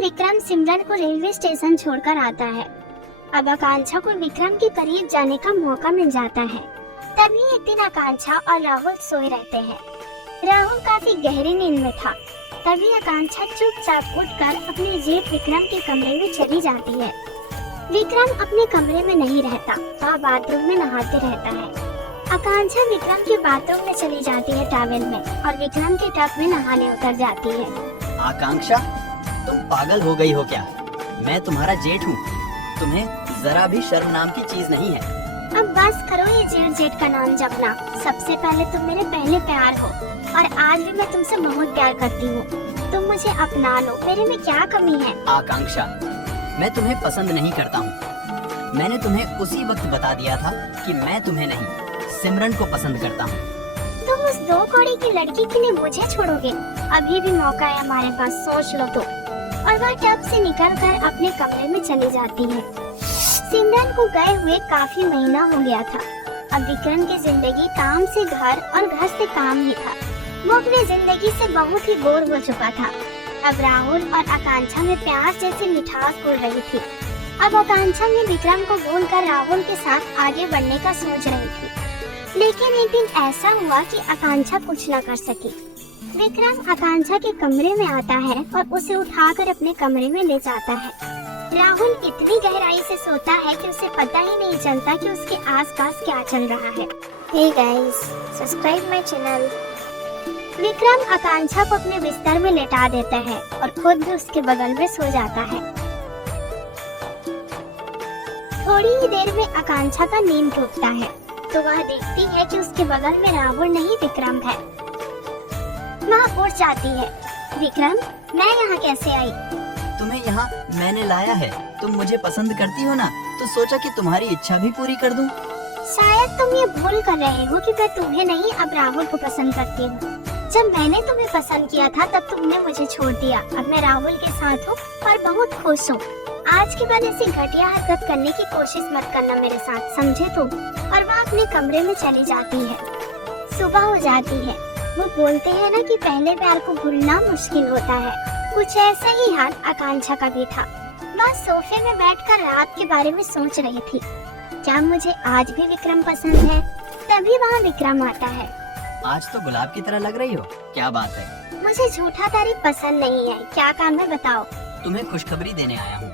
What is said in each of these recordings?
विक्रम सिमरन को railway station छोड़कर आता है। अब आकांक्षा को विक्रम के करीब जाने का मौका मिल जाता है। तभी एक दिन आकांक्षा और राहुल सोए रहते हैं। राहुल काफी गहरी नींद में था। तभी आकांक्षा चुपचाप उठकर अपने जेठ विक्रम के कमरे में चली जाती है। विक्रम अपने कमरे में नहीं रहता, वह बाथरूम में नहाते रहता है। आकांक्षा विक्रम के बाथरूम में चली जाती है टॉवेल में और विक्रम के टब में नहाने उतर जाती है। आकांक्षा, तुम पागल हो गई हो क्या? मैं तुम्हारा जेठ हूँ, तुम्हें जरा भी शर्म नाम की चीज नहीं है। अब बस करो ये जेठ जेठ का नाम जपना। सबसे पहले तुम मेरे पहले प्यार हो और आज भी मैं तुमसे बहुत प्यार करती हूँ। तुम मुझे अपना लो, मेरे में क्या कमी है? आकांक्षा, मैं तुम्हें पसंद नहीं करता हूँ। मैंने तुम्हें उसी वक्त बता दिया था कि मैं तुम्हें नहीं, सिमरन को पसंद करता हूँ। तुम उस 2 कौड़ी की लड़की के लिए मुझे छोड़ोगे? अभी भी मौका है हमारे पास, सोच लो तो। और वह टब से निकलकर अपने कमरे में चली जाती है। सिमरन को गए हुए काफी महीना हो गया था। अब विक्रम की जिंदगी काम से घर और घर से काम ही था। वो अपनी जिंदगी से बहुत ही बोर हो चुका था। अब राहुल और आकांक्षा में प्यार जैसी मिठास घुल रही थी। अब आकांक्षा में विक्रम को भूलकर राहुल के साथ आगे बढ़ने का सोच रही थी। लेकिन एक दिन ऐसा हुआ कि आकांक्षा कुछ न कर सकी। विक्रम आकांक्षा के कमरे में आता है और उसे उठाकर अपने कमरे में ले जाता है। राहुल इतनी गहराई से सोता है कि उसे पता ही नहीं चलता कि उसके आसपास क्या चल रहा है। Hey guys, subscribe my channel. Vikram Akanksha को अपने बिस्तर में लेटा देता है और खुद भी उसके बगल में सो जाता है। थोड़ी ही देर में आकांक्षा का नींद टूटता है तो वह देखती है कि उसके बगल में राहुल नहीं विक्रम है। वह उठ जाती है। विक्रम, मैं यहाँ कैसे आई? तुम्हें यहाँ मैंने लाया है। तुम मुझे पसंद करती हो ना, तो सोचा कि तुम्हारी इच्छा भी पूरी कर दूं। शायद तुम ये भूल कर रहे हो कि मैं तुम्हें नहीं अब राहुल को पसंद करती हूँ। जब मैंने तुम्हें पसंद किया था तब तुमने मुझे छोड़ दिया। अब मैं राहुल के साथ हूँ और बहुत खुश हूँ। आज के बाद ऐसी घटिया हरकत करने की कोशिश मत करना मेरे साथ, समझे तुम? और वह अपने कमरे में चली जाती है। सुबह हो जाती है। वो बोलते हैं ना कि पहले प्यार को भूलना मुश्किल होता है। कुछ ऐसा ही हाल आकांक्षा का भी था। वह सोफे में बैठकर रात के बारे में सोच रही थी। क्या मुझे आज भी विक्रम पसंद है? तभी वहाँ विक्रम आता है। आज तो गुलाब की तरह लग रही हो, क्या बात है? मुझे झूठा तारीफ पसंद नहीं है। क्या काम है बताओ? तुम्हें खुशखबरी देने आया हूँ।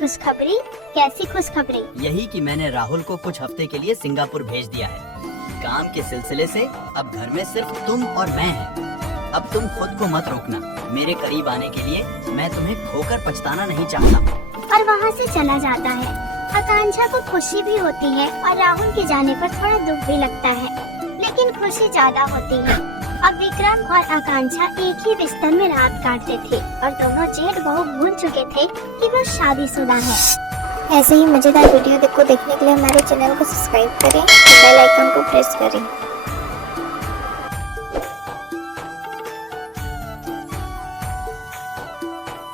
खुशखबरी? कैसी खुशखबरी? यही कि मैंने राहुल को कुछ हफ्ते के लिए सिंगापुर भेज दिया है। काम के सिलसिले से अब घर में सिर्फ तुम और मैं हैं। अब तुम खुद को मत रोकना। मेरे करीब आने के लिए मैं तुम्हें खोकर पछताना नहीं चाहता। और वहाँ से चला जाता है। आकांक्षा को खुशी भी होती है और राहुल के जाने पर थोड़ा दुख भी लगता है, लेकिन खुशी ज्यादा होती है। अब विक्रम और आकांक्षा एक ही बिस्तर में रात काटते थे और दोनों जेठ बहू भूल चुके थे कि वो शादीशुदा है। ऐसे ही मजेदार वीडियो देखने के लिए हमारे चैनल को सब्सक्राइब करें, बेल आइकन को प्रेस करें।